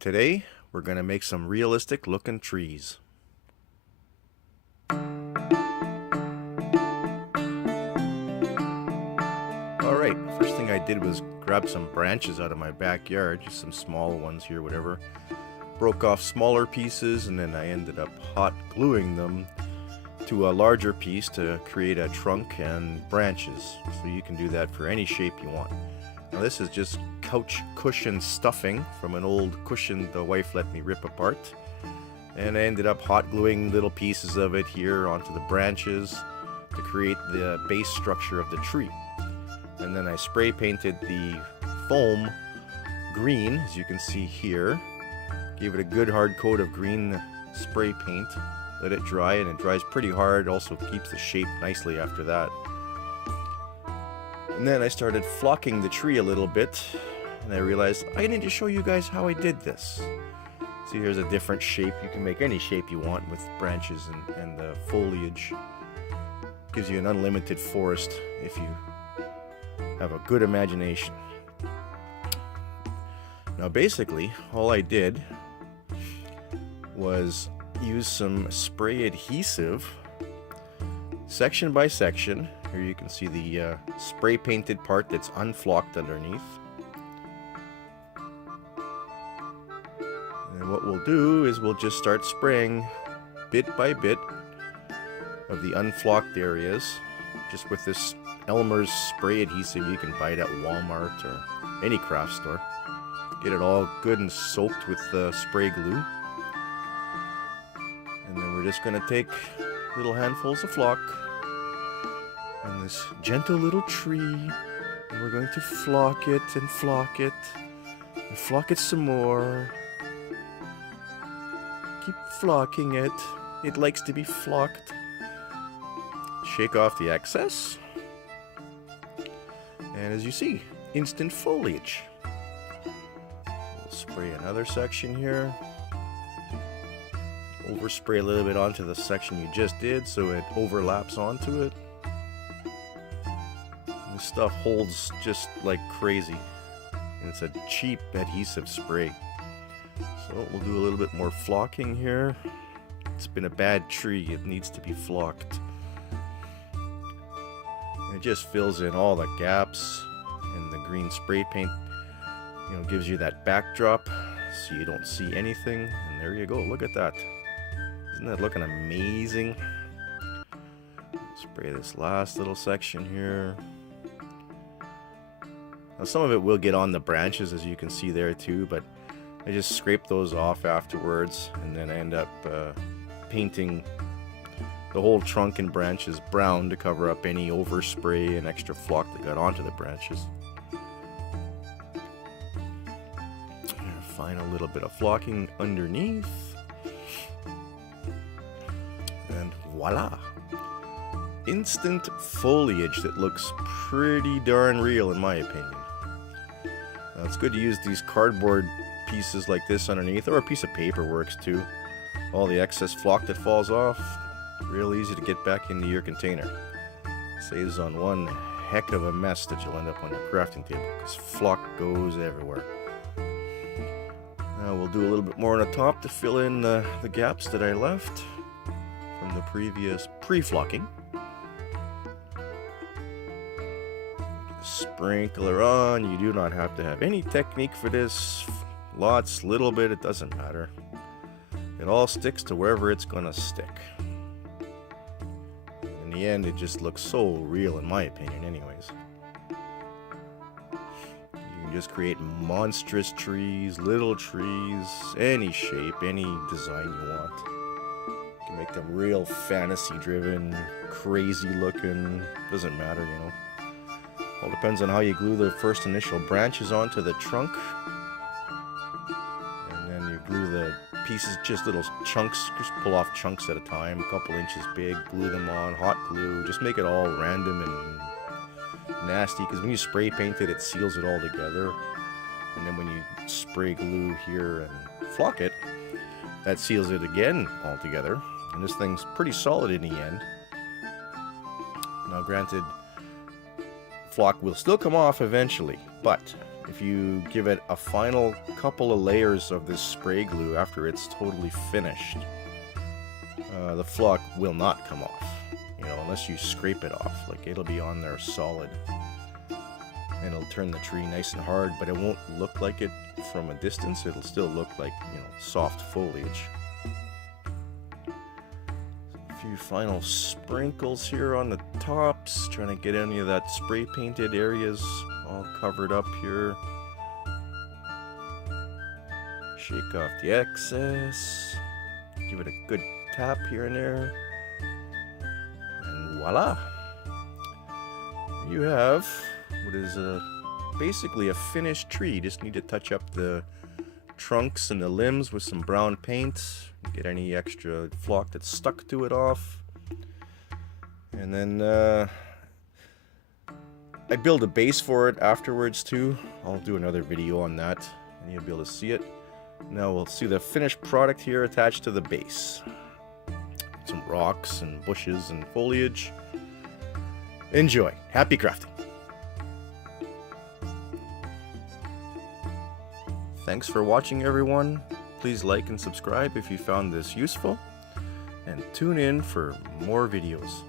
Today, we're going to make some realistic looking trees. Alright, first thing I did was grab some branches out of my backyard, just some small ones here, whatever. Broke off smaller pieces and then I ended up hot gluing them to a larger piece to create a trunk and branches. So you can do that for any shape you want. Now this is just couch cushion stuffing from an old cushion the wife let me rip apart. And I ended up hot gluing little pieces of it here onto the branches to create the base structure of the tree. And then I spray painted the foam green, as you can see here. Gave it a good hard coat of green spray paint. Let it dry, and it dries pretty hard. Also keeps the shape nicely after that. And then I started flocking the tree a little bit, and I realized I need to show you guys how I did this. See, here's a different shape. You can make any shape you want with branches and the foliage. Gives you an unlimited forest if you have a good imagination. Now basically, all I did was use some spray adhesive section by section. Here you can see the spray painted part that's unflocked underneath. And what we'll do is we'll just start spraying bit by bit of the unflocked areas just with this Elmer's spray adhesive. You can buy it at Walmart or any craft store. Get it all good and soaked with spray glue. And then we're just going to take little handfuls of flock on this gentle little tree, and we're going to flock it and flock it and flock it some more. Keep flocking it. It likes to be flocked. Shake off the excess. And as you see, instant foliage. We'll spray another section here. Overspray a little bit onto the section you just did so it overlaps onto it. This stuff holds just like crazy. And it's a cheap adhesive spray. So we'll do a little bit more flocking here. It's been a bad tree. It needs to be flocked. And it just fills in all the gaps, and the green spray paint, gives you that backdrop so you don't see anything. And there you go. Look at that. Isn't that looking amazing? Spray this last little section here. Now some of it will get on the branches, as you can see there too, but I just scrape those off afterwards, and then I end up painting the whole trunk and branches brown to cover up any overspray and extra flock that got onto the branches. Find a little bit of flocking underneath. And voila! Instant foliage that looks pretty darn real in my opinion. Now it's good to use these cardboard pieces like this underneath, or a piece of paper works too. All the excess flock that falls off, real easy to get back into your container. Saves on one heck of a mess that you'll end up on your crafting table, because flock goes everywhere. Now we'll do a little bit more on the top to fill in the gaps that I left from the previous pre-flocking. Sprinkler on. You do not have to have any technique for this. Lots, little bit, it doesn't matter. It all sticks to wherever it's gonna stick. In the end, it just looks so real in my opinion anyways. You can just create monstrous trees, little trees, any shape, any design you want. You can make them real fantasy driven, crazy looking, doesn't matter, All depends on how you glue the first initial branches onto the trunk. And then you glue the pieces, just little chunks, just pull off chunks at a time, a couple inches big, glue them on, hot glue, just make it all random and nasty, because when you spray paint it, it seals it all together. And then when you spray glue here and flock it, that seals it again all together. And this thing's pretty solid in the end. Now granted, flock will still come off eventually, but if you give it a final couple of layers of this spray glue after it's totally finished, the flock will not come off, you know, unless you scrape it off. Like, it'll be on there solid, and it'll turn the tree nice and hard, but it won't look like it from a distance. It'll still look like, you know, soft foliage. A few final sprinkles here on the tops, trying to get any of that spray painted areas all covered up here. Shake off the excess, give it a good tap here and there, and voila! You have what is basically a finished tree. You just need to touch up the trunks and the limbs with some brown paint, get any extra flock that's stuck to it off, and then I build a base for it afterwards too. I'll do another video on that and you'll be able to see it. Now we'll see the finished product here attached to the base. Some rocks and bushes and foliage. Enjoy. Happy crafting. Thanks for watching, everyone. Please like and subscribe if you found this useful, and tune in for more videos.